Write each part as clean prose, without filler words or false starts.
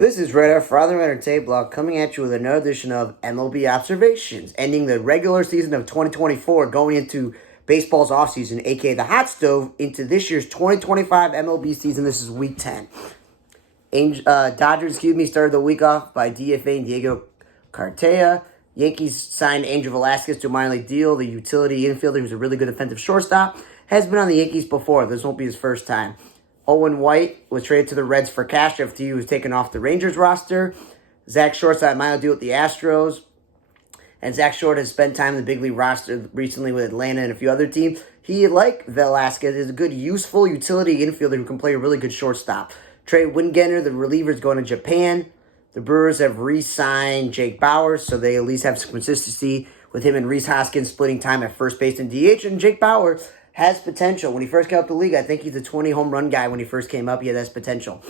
This is Red for Other Entertainment Blog coming at you with another edition of MLB Observations, ending the regular season of 2024, going into baseball's offseason, aka the hot stove, into this year's 2025 MLB season. This is week 10. Dodgers, started the week off by DFAing Diego Cartaya. Yankees signed Angel Velasquez to a minor league deal. The utility infielder, who's a really good defensive shortstop, has been on the Yankees before. This won't be his first time. Owen White was traded to the Reds for cash after he was taken off the Rangers roster. Zach Short signed a minor deal with the Astros. And Zach Short has spent time in the big league roster recently with Atlanta and a few other teams. He, like Velasquez, is a good, useful utility infielder who can play a really good shortstop. Trey Wingenter, the reliever, is going to Japan. The Brewers have re-signed Jake Bauers, so they at least have some consistency with him and Rhys Hoskins splitting time at first base and DH. And Jake Bauers has potential. When he first came up the league, I think he's a 20 home run guy when he first came up. Yeah, that's potential.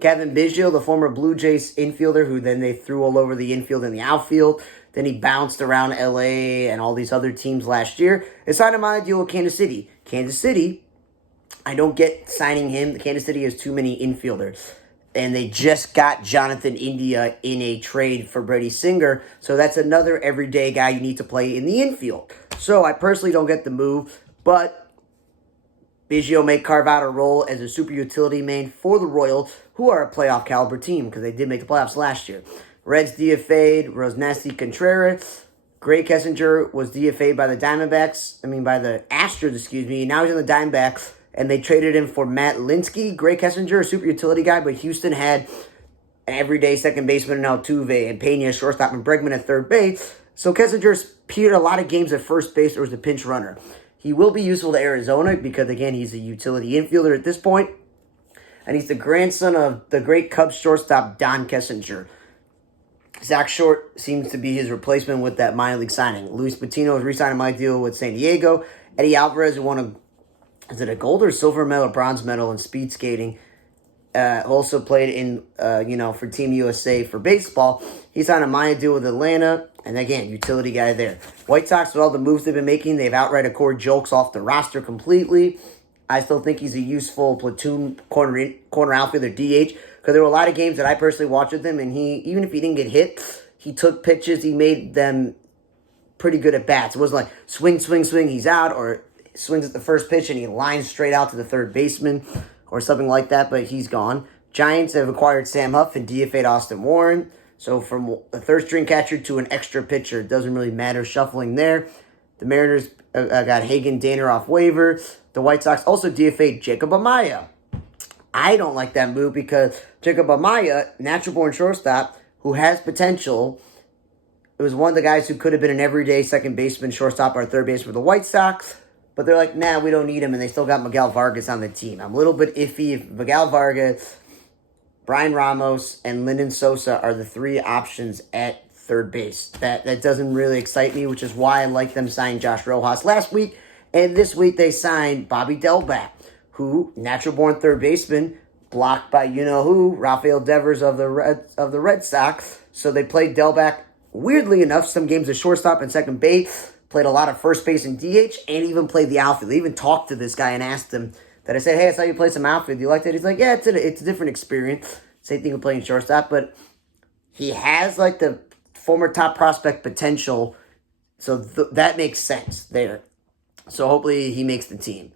Kevin Biggio, the former Blue Jays infielder, who then they threw all over the infield and the outfield. Then he bounced around LA and all these other teams last year. They signed a minor deal with Kansas City. Kansas City, I don't get signing him. Kansas City has too many infielders. And they just got Jonathan India in a trade for Brady Singer. So that's another everyday guy you need to play in the infield. So I personally don't get the move. But Biggio may carve out a role as a super utility man for the Royals, who are a playoff caliber team because they did make the playoffs last year. Reds DFA'd Rosnesi Contreras. Gray Kessinger was DFA'd by the Astros, Now he's in the Diamondbacks, and they traded him for Matt Linsky. Gray Kessinger, a super utility guy, but Houston had an everyday second baseman in Altuve and Pena, shortstop, and Bregman at third base. So Kessinger's appeared a lot of games at first base or as a pinch runner. He will be useful to Arizona because, again, he's a utility infielder at this point. And he's the grandson of the great Cubs shortstop, Don Kessinger. Zach Short seems to be his replacement with that minor league signing. Luis Patino has re-signed my deal with San Diego. Eddie Alvarez, who won a gold or silver medal or bronze medal in speed skating, also played in, for Team USA for baseball. He signed a minor deal with Atlanta. And again, utility guy there. White Sox, with all the moves they've been making, they've outright Corey Julks off the roster completely. I still think he's a useful platoon corner outfielder DH. Because there were a lot of games that I personally watched with him. And even if he didn't get hit, he took pitches. He made them pretty good at bats. It wasn't like swing, swing, swing, he's out. Or swings at the first pitch and he lines straight out to the third baseman. Or something like that, but he's gone. Giants have acquired Sam Huff and DFA'd Austin Warren. So from a third-string catcher to an extra pitcher, it doesn't really matter shuffling there. The Mariners got Hagen Danner off waiver. The White Sox also DFA'd Jacob Amaya. I don't like that move because Jacob Amaya, natural-born shortstop, who has potential, it was one of the guys who could have been an everyday second baseman, shortstop, or third baseman for the White Sox. But they're like, nah, we don't need him, and they still got Miguel Vargas on the team. I'm a little bit iffy if Miguel Vargas, Brian Ramos, and Lyndon Sosa are the three options at third base. That doesn't really excite me, which is why I like them signing Josh Rojas last week. And this week they signed Bobby Delback, who, natural-born third baseman, blocked by you-know-who, Rafael Devers of the Red Sox. So they played Delback, weirdly enough, some games at shortstop and second base. Played a lot of first base and DH, and even played the outfield. They even talked to this guy and asked him that. I said, hey, I saw you play some outfield. You like that? He's like, yeah, it's a different experience. Same thing with playing shortstop, but he has like the former top prospect potential, so that makes sense there. So hopefully he makes the team.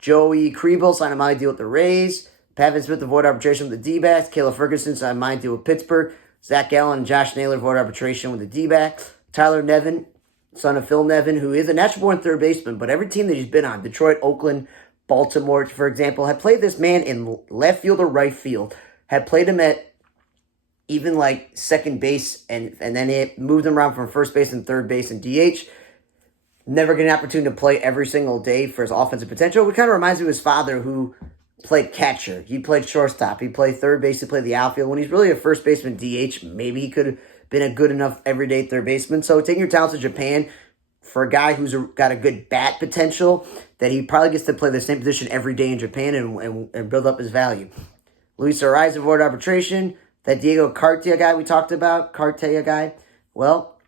Joey Krieble signed a minor deal with the Rays. Pavin Smith avoided arbitration with the D-backs. Caleb Ferguson signed a minor deal with Pittsburgh. Zach Gallen and Josh Naylor avoided arbitration with the D-backs. Tyler Nevin, son of Phil Nevin, who is a natural-born third baseman, but every team that he's been on, Detroit, Oakland, Baltimore, for example, had played this man in left field or right field, had played him at even like second base, and then it moved him around from first base and third base and DH. Never get an opportunity to play every single day for his offensive potential. It kind of reminds me of his father, who played catcher. He played shortstop. He played third base. He played the outfield. When he's really a first baseman DH, maybe he could have been a good enough everyday third baseman. So taking your talents to Japan for a guy who's got a good bat potential, that he probably gets to play the same position every day in Japan and build up his value. Luis Ariz avoided arbitration. That Diego Cartaya guy we talked about, well,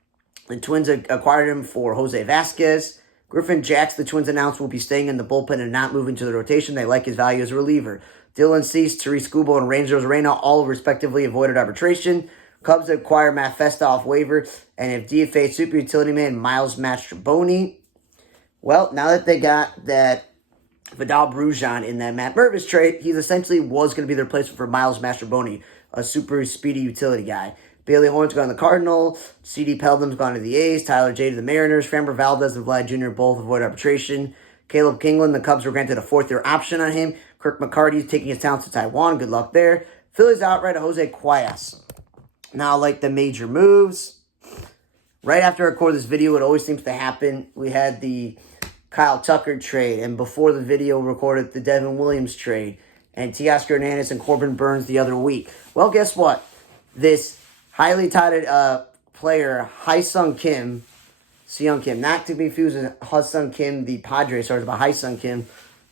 the Twins acquired him for Jose Vasquez. Griffin Jacks, the Twins announced, will be staying in the bullpen and not moving to the rotation. They like his value as a reliever. Dylan Cease, Therese Skubal, and Rangers Reyna all respectively avoided arbitration. Cubs acquire Matt Festa off waiver, and if DFA super utility man Miles Mastrobuoni. Well, now that they got that Vidal Brujan in that Matt Mervis trade, he essentially was going to be the replacement for Miles Mastrobuoni, a super speedy utility guy. Bailey Horn's gone to the Cardinals. C.D. Peldham's gone to the A's. Tyler J to the Mariners. Framber Valdez and Vlad Jr. both avoid arbitration. Caleb Kingland, the Cubs were granted a fourth-year option on him. Kirk McCarty's taking his talents to Taiwan. Good luck there. Phillies outright Jose Cuellar. Now, like the major moves, right after I record this video, it always seems to happen. We had the Kyle Tucker trade, and before the video recorded the Devin Williams trade, and Teoscar Hernandez and Corbin Burns the other week. Well, guess what? This highly touted player, Hyesung Kim, Seung Kim, not to be confused with Hyesung Kim, the Padres stars, but Hyesung Kim,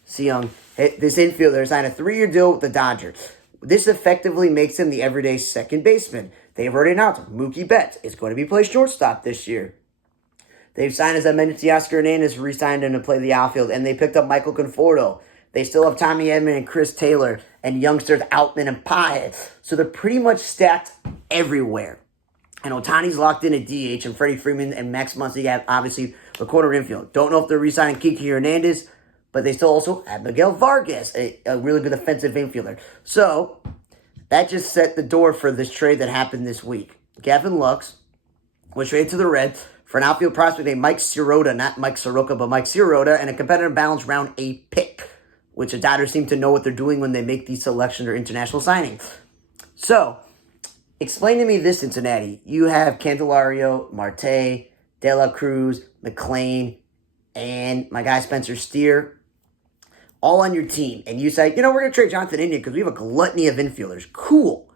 Seung. This infielder signed a 3-year deal with the Dodgers. This effectively makes him the everyday second baseman. They've already announced Mookie Betts is going to be playing shortstop this year. They've signed, as I mentioned, Teoscar Hernandez, re-signed him to play the outfield, and they picked up Michael Conforto. They still have Tommy Edman and Chris Taylor, and youngsters Outman and Paez. So they're pretty much stacked everywhere. And Otani's locked in at DH, and Freddie Freeman and Max Muncy have, obviously, the corner infield. Don't know if they're re-signing Kiki Hernandez, but they still also have Miguel Vargas, a really good offensive infielder. So that just set the door for this trade that happened this week. Gavin Lux was traded to the Reds for an outfield prospect named Mike Sirota, not Mike Soroka, but Mike Sirota, and a competitive balance round A pick, which the Dodgers seem to know what they're doing when they make these selections or international signings. So, explain to me this, Cincinnati. You have Candelario, Marte, De La Cruz, McLean, and my guy Spencer Steer, all on your team. And you say, we're going to trade Jonathan India because we have a gluttony of infielders. Cool.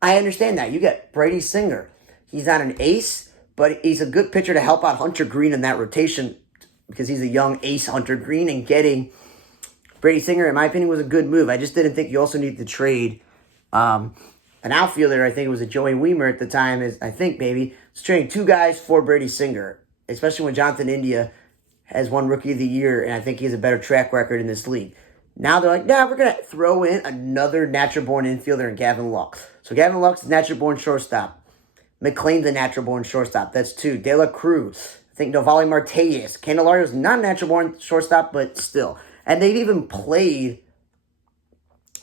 I understand that. You get Brady Singer. He's not an ace, but he's a good pitcher to help out Hunter Green in that rotation because he's a young ace, Hunter Green, and getting Brady Singer, in my opinion, was a good move. I just didn't think you also need to trade an outfielder. I think it was a Joey Weimer at the time, was trading two guys for Brady Singer, especially when Jonathan India has won Rookie of the Year, and I think he has a better track record in this league. Now they're like, we're going to throw in another natural-born infielder in Gavin Lux. So Gavin Lux is natural-born shortstop. McLean's a natural-born shortstop. That's two. De La Cruz. I think Novali Martellus. Candelario's not a natural-born shortstop, but still. And they've even played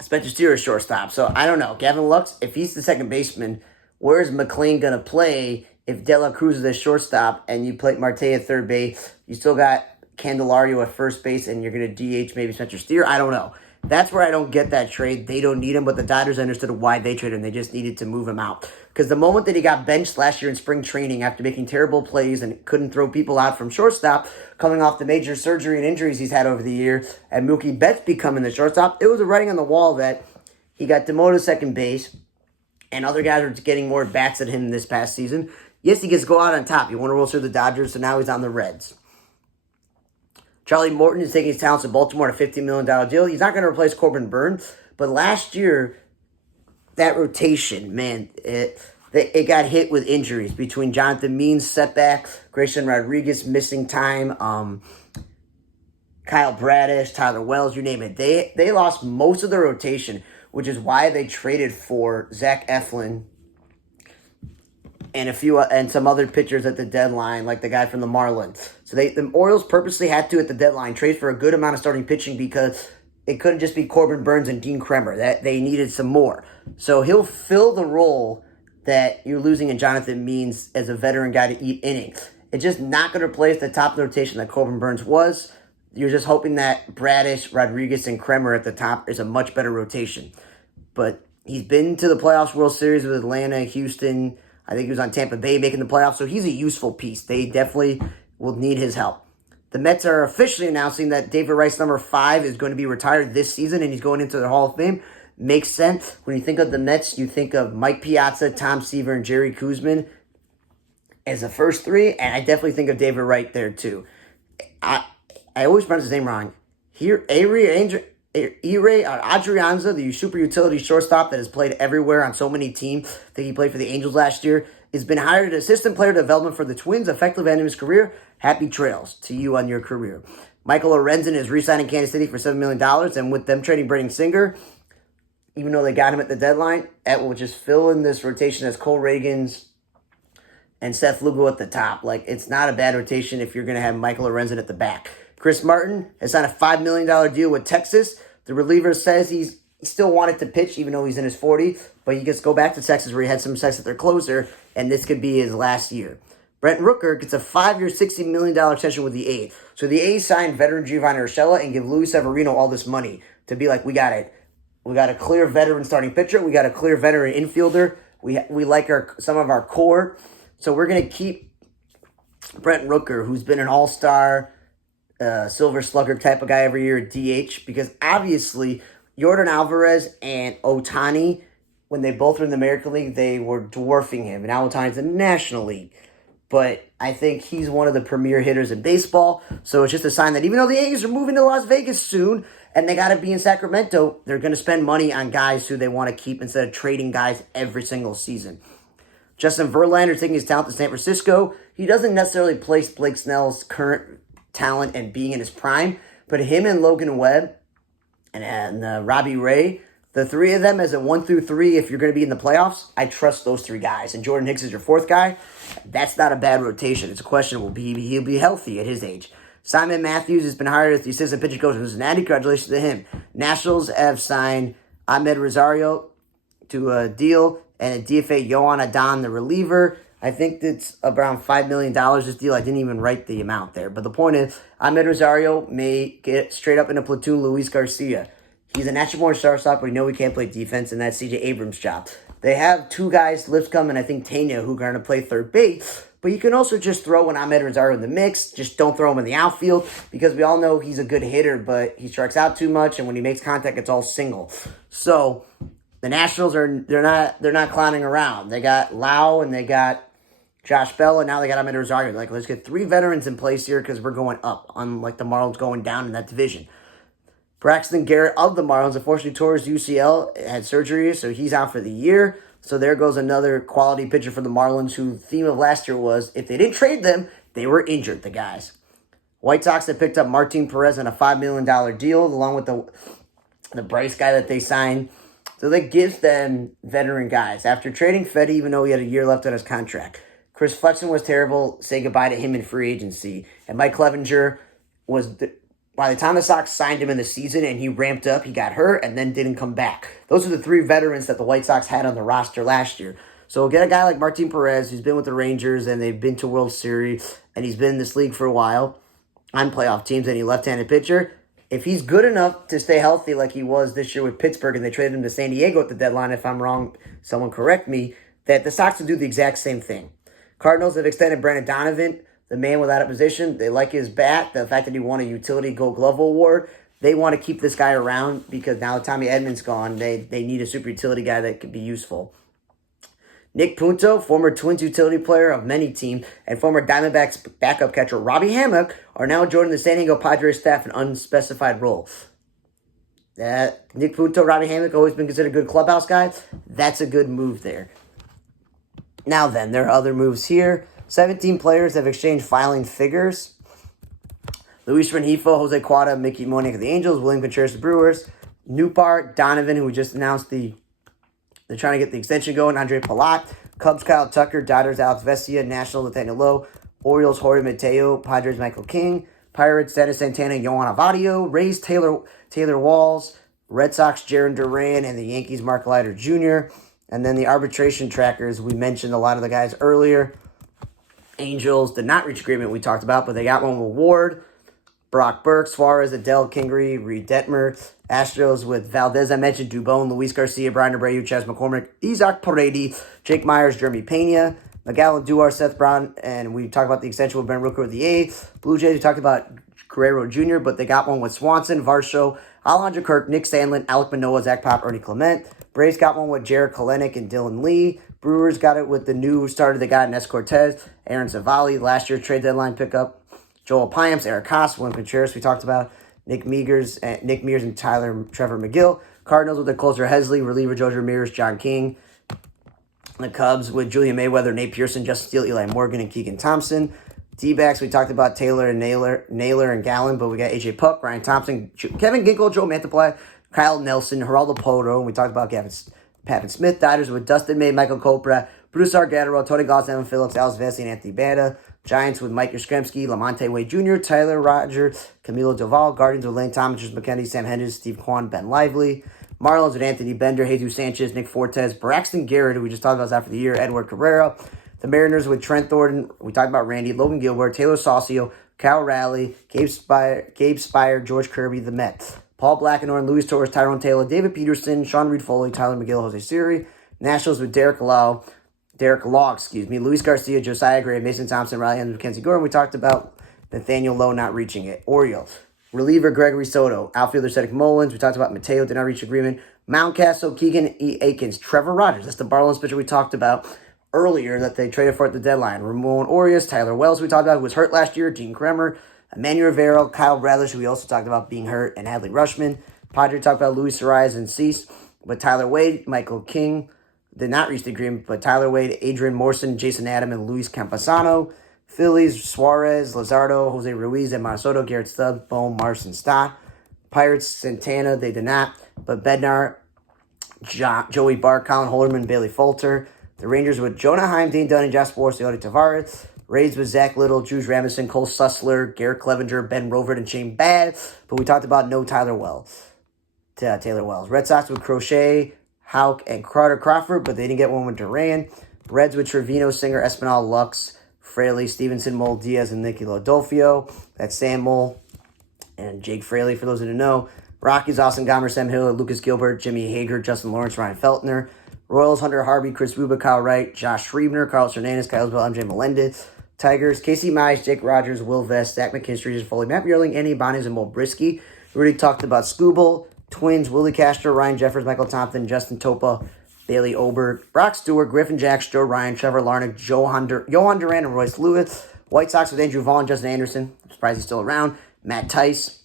Spencer Steer as shortstop. So I don't know. Gavin Lux, if he's the second baseman, where's McLean going to play if De La Cruz is the shortstop and you play Marte at third base? You still got Candelario at first base and you're going to DH maybe Spencer Steer? I don't know. That's where I don't get that trade. They don't need him, but the Dodgers understood why they traded him. They just needed to move him out. Because the moment that he got benched last year in spring training after making terrible plays and couldn't throw people out from shortstop, coming off the major surgery and injuries he's had over the year, and Mookie Betts becoming the shortstop, it was a writing on the wall that he got demoted to second base, and other guys are getting more bats at him this past season. Yes, he gets to go out on top. He won a World Series with the Dodgers, so now he's on the Reds. Charlie Morton is taking his talents to Baltimore on a $50 million deal. He's not going to replace Corbin Burns, but last year, that rotation, man, it got hit with injuries between Jonathan Means' setback, Grayson Rodriguez missing time, Kyle Bradish, Tyler Wells, you name it. They lost most of their rotation, which is why they traded for Zach Eflin and some other pitchers at the deadline, like the guy from the Marlins. So the Orioles purposely had to, at the deadline, trade for a good amount of starting pitching because it couldn't just be Corbin Burns and Dean Kremer. That they needed some more. So he'll fill the role that you're losing in Jonathan Means as a veteran guy to eat innings. It's just not going to replace the top of the rotation that Corbin Burns was. You're just hoping that Bradish, Rodriguez, and Kremer at the top is a much better rotation. But he's been to the playoffs, World Series with Atlanta, Houston. I think he was on Tampa Bay making the playoffs. So he's a useful piece. They definitely will need his help. The Mets are officially announcing that David Rice, number 5, is going to be retired this season, and he's going into the Hall of Fame. Makes sense. When you think of the Mets, you think of Mike Piazza, Tom Seaver, and Jerry Koosman as the first 3, and I definitely think of David Wright there too. I always pronounce his name wrong. Here, Adrian Adrianza, the super utility shortstop that has played everywhere on so many teams. I think he played for the Angels last year. Has been hired as assistant player development for the Twins, effective end of his career. Happy trails to you on your career. Michael Lorenzen is re-signing Kansas City for $7 million, and with them trading Brendan Singer, even though they got him at the deadline, that will just fill in this rotation as Cole Reagans and Seth Lugo at the top. Like, it's not a bad rotation if you're going to have Michael Lorenzen at the back. Chris Martin has signed a $5 million deal with Texas. The reliever says he still wanted to pitch, even though he's in his 40s, but he gets to go back to Texas where he had some success at their closer, and this could be his last year. Brent Rooker gets a 5-year, $60 million extension with the A's. So the A's signed veteran Giovanni Urshela and give Luis Severino all this money to be like, we got it. We got a clear veteran starting pitcher. We got a clear veteran infielder. We like some of our core. So we're going to keep Brent Rooker, who's been an all-star, silver slugger type of guy every year at DH, because obviously Yordan Alvarez and Ohtani, when they both were in the American League, they were dwarfing him. And now Ohtani's in the National League. But I think he's one of the premier hitters in baseball. So it's just a sign that even though the A's are moving to Las Vegas soon and they got to be in Sacramento, they're going to spend money on guys who they want to keep instead of trading guys every single season. Justin Verlander taking his talent to San Francisco. He doesn't necessarily place Blake Snell's current talent and being in his prime, but him and Logan Webb and Robbie Ray, the three of them as a 1 through 3, if you're going to be in the playoffs, I trust those three guys. And Jordan Hicks is your fourth guy. That's not a bad rotation. It's a question, he'll be healthy at his age. Simon Matthews has been hired as the assistant pitching coach in Cincinnati. Congratulations to him. Nationals have signed Ahmed Rosario to a deal and a DFA Yohan Adon, the reliever. I think it's around $5 million, this deal. I didn't even write the amount there. But the point is, Ahmed Rosario may get straight up in a platoon Luis Garcia. He's a natural born shortstop, but we know he can't play defense, and that's CJ Abrams' job. They have two guys, Lipscomb and I think Tena, who are going to play third base. But you can also just throw an Ahmed Rosario in the mix. Just don't throw him in the outfield, because we all know he's a good hitter, but he strikes out too much, and when he makes contact, it's all single. So the Nationals they're not clowning around. They got Lau and they got Josh Bell, and now they got Ahmed Rosario. Like, let's get three veterans in place here because we're going up, unlike the Marlins going down in that division. Braxton Garrett of the Marlins, unfortunately, tore his UCL, had surgery, so he's out for the year. So there goes another quality pitcher for the Marlins, whose theme of last year was, if they didn't trade them, they were injured, the guys. White Sox have picked up Martin Perez on a $5 million deal, along with the Bryce guy that they signed. So that gives them veteran guys. After trading Fedde, even though he had a year left on his contract, Chris Flexen was terrible. Say goodbye to him in free agency. And Mike Clevenger was, by the time the Sox signed him in the season and he ramped up, he got hurt and then didn't come back. Those are the three veterans that the White Sox had on the roster last year. So get a guy like Martin Perez, who's been with the Rangers and they've been to World Series, and he's been in this league for a while on playoff teams, and he's a left-handed pitcher. If he's good enough to stay healthy like he was this year with Pittsburgh, and they traded him to San Diego at the deadline, if I'm wrong, someone correct me, that the Sox will do the exact same thing. Cardinals have extended Brandon Donovan, the man without a position. They like his bat, the fact that he won a utility Gold Glove award. They want to keep this guy around because now that Tommy Edmonds gone, they need a super utility guy that could be useful. Nick Punto, former Twins utility player of many teams, and former Diamondbacks backup catcher Robbie Hammock are now joining the San Diego Padres staff in unspecified role. Nick Punto, Robbie Hammock, always been considered a good clubhouse guy. That's a good move there. Now then, there are other moves here. 17 players have exchanged filing figures. Luis Rengifo, Jose Cuadra, Mickey Moniak of the Angels, William Contreras of the Brewers, Newpart, Donovan, who just announced they're trying to get the extension going, Andre Palat, Cubs, Kyle Tucker, Dodgers, Alex Vesia, Nationals, Nathaniel Lowe, Orioles, Jorge Mateo, Padres, Michael King, Pirates, Dennis Santana, Yohan Avadio, Rays, Taylor Walls, Red Sox, Jarren Duran, and the Yankees, Mark Leiter Jr., and then the arbitration trackers, we mentioned a lot of the guys earlier. Angels did not reach agreement we talked about, but they got one with Ward, Brock Burke, Suarez, Adele Kingery, Reed Detmer. Astros with Valdez, I mentioned, Dubon, Luis Garcia, Brian Abreu, Chas McCormick, Isaac Paredes, Jake Myers, Jeremy Pena, Miguel Duar, Seth Brown, and we talked about the extension with Ben Rooker with the A's. Blue Jays, we talked about Guerrero Jr., but they got one with Swanson, Varsho, Alejandro Kirk, Nick Sandlin, Alec Manoah, Zach Pop, Ernie Clement. Braves got one with Jared Kalenic and Dylan Lee. Brewers got it with the new starter they got, Nes Cortez, Aaron Zavali, last year's trade deadline pickup. Joel Payamps, Eric Haas, William Contreras, we talked about. Nick Mears and Trevor McGill. Cardinals with their closer Hesley, reliever George Ramirez, John King. The Cubs with Julian Mayweather, Nate Pearson, Justin Steele, Eli Morgan, and Keegan Thompson. D-backs, we talked about Taylor and Naylor and Gallen, but we got A.J. Puck, Ryan Thompson, Kevin Ginkel, Joe Mantiply, Kyle Nelson, Geraldo Poto, and we talked about Pavin Smith. Dodgers with Dustin May, Michael Copra, Bruce Argatero, Tony Gonsolin, Evan Phillips, Alex Vesey, and Anthony Banda. Giants with Mike Yastrzemski, Lamonte Wade Jr., Tyler Roger, Camilo Doval. Guardians with Lane Thomas, McKenzie, Sam Hendricks, Steve Kwan, Ben Lively. Marlins with Anthony Bender, Jesus Sanchez, Nick Fortes, Braxton Garrett, who we just talked about after the year, Edward Cabrera. The Mariners with Trent Thornton, we talked about Randy, Logan Gilbert, Taylor Saucio, Kyle Raleigh, Gabe Spire, George Kirby, the Mets. Paul Blackenhorn, Luis Torres, Tyrone Taylor, David Peterson, Sean Reed Foley, Tyler McGill, Jose Siri. Nationals with Derek Law, Luis Garcia, Josiah Gray, Mason Thompson, Riley Henderson, Mackenzie Gordon. We talked about Nathaniel Lowe not reaching it. Orioles. Reliever Gregory Soto. Outfielder Cedric Mullins. We talked about Mateo did not reach agreement. Mountcastle, Keegan E. Akins. Trevor Rogers. That's the Marlins pitcher we talked about earlier that they traded for at the deadline. Ramon Orias. Tyler Wells, we talked about, who was hurt last year. Gene Kremer. Emmanuel Rivera. Kyle Bradley, who we also talked about being hurt. And Adley Rushman. Padre talked about Luis Arias and Cease. But Tyler Wade, Michael King did not reach the agreement, but Tyler Wade, Adrian Morrison, Jason Adam, and Luis Campasano. Phillies, Suarez, Lazardo, Jose Ruiz, and Soto, Garrett Stubbs, Bohm, Marson, Stott. Pirates, Santana, they did not, but Bednar, Joey Bart, Colin Holderman, Bailey Falter. The Rangers with Jonah Heim, Dane Dunn, and Josh Borges, Leody Tavares. Rays with Zach Little, Juice Ramison, Cole Sussler, Garrett Clevenger, Ben Rovert, and Shane Bad, but we talked about no Taylor Wells. Red Sox with Crochet, Houck, and Carter Crawford, but they didn't get one with Duran. Reds with Trevino, Singer, Espinal, Lux, Fraley, Stevenson, Mole, Diaz, and Nicky Lodolfio. That's Sam Mole and Jake Fraley, for those who didn't know. Rockies, Austin Gomer, Sam Hill, Lucas Gilbert, Jimmy Hager, Justin Lawrence, Ryan Feltner. Royals, Hunter Harvey, Chris Ruba, Kyle Wright, Josh Schriebner, Carlos Hernandez, Kyle Isbell, MJ Melendez. Tigers, Casey Mize, Jake Rogers, Will Vest, Zach McKinstry, Foley, Matt Yearling, Andy Bonnies, and Mo Brisky. We already talked about Scooble. Twins, Willie Castro, Ryan Jeffers, Michael Thompson, Justin Topa, Bailey Oberg, Brock Stewart, Griffin Jacks, Joe Ryan, Trevor Larnach, Johan Duran, and Royce Lewis. White Sox with Andrew Vaughn, Justin Anderson. I'm surprised he's still around. Matt Tice.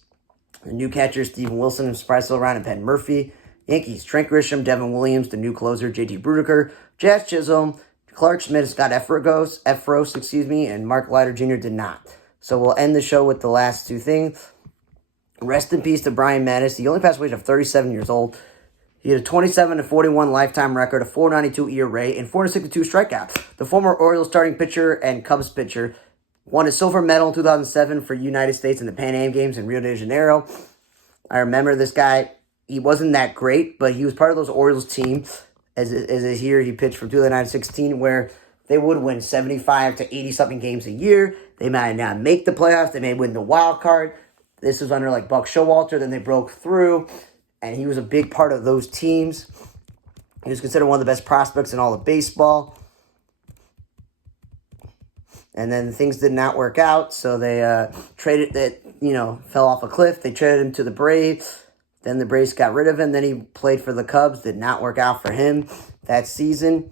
The new catcher, Steven Wilson. I'm surprised he's still around. And Penn Murphy. Yankees, Trent Grisham, Devin Williams. The new closer, JT Brubaker. Jazz Chisholm, Clark Schmidt, Scott Efros, and Mark Leiter Jr. did not. So we'll end the show with the last two things. Rest in peace to Brian Mattis. He only passed away at 37 years old. He had a 27-41 lifetime record, a 4.92 ERA, and 462 strikeouts. The former Orioles starting pitcher and Cubs pitcher won a silver medal in 2007 for United States in the Pan Am Games in Rio de Janeiro. I remember this guy. He wasn't that great, but he was part of those Orioles team as a year he pitched from 2009 to 16, where they would win 75 to 80-something games a year. They might not make the playoffs. They may win the wild card. This was under like Buck Showalter. Then they broke through, and he was a big part of those teams. He was considered one of the best prospects in all of baseball. And then things did not work out, so they fell off a cliff. They traded him to the Braves. Then the Braves got rid of him. Then he played for the Cubs. Did not work out for him that season.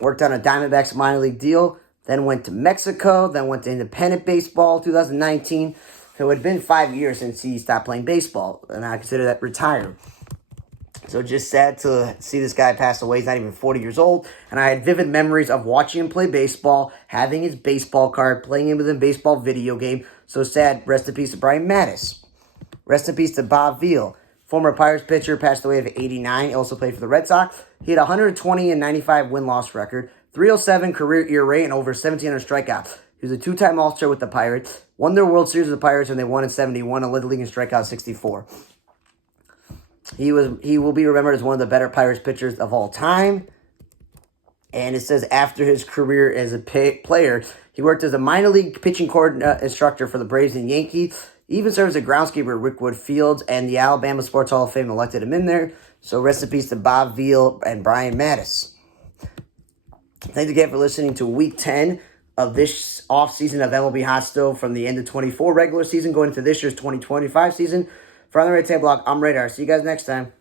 Worked on a Diamondbacks minor league deal. Then went to Mexico. Then went to independent baseball 2019. So it had been 5 years since he stopped playing baseball, and I consider that retired. So just sad to see this guy pass away. He's not even 40 years old. And I had vivid memories of watching him play baseball, having his baseball card, playing him with a baseball video game. So sad. Rest in peace to Brian Mattis. Rest in peace to Bob Veal. Former Pirates pitcher, passed away at 89. He also played for the Red Sox. He had a 120 and 95 win-loss record, 307 career ERA, and over 1,700 strikeouts. He was a two-time All-Star with the Pirates, won their World Series with the Pirates when they won in 71, and led the league in strikeouts 64. He will be remembered as one of the better Pirates pitchers of all time. And it says after his career as a player, he worked as a minor league pitching instructor for the Braves and Yankees. He even served as a groundskeeper at Rickwood Fields, and the Alabama Sports Hall of Fame elected him in there. So rest in peace to Bob Veal and Brian Mattis. Thanks again for listening to Week 10 of this offseason of MLB Hotstove from the end of 24 regular season going into this year's 2025 season. For On the Red Table Block, I'm Radar. See you guys next time.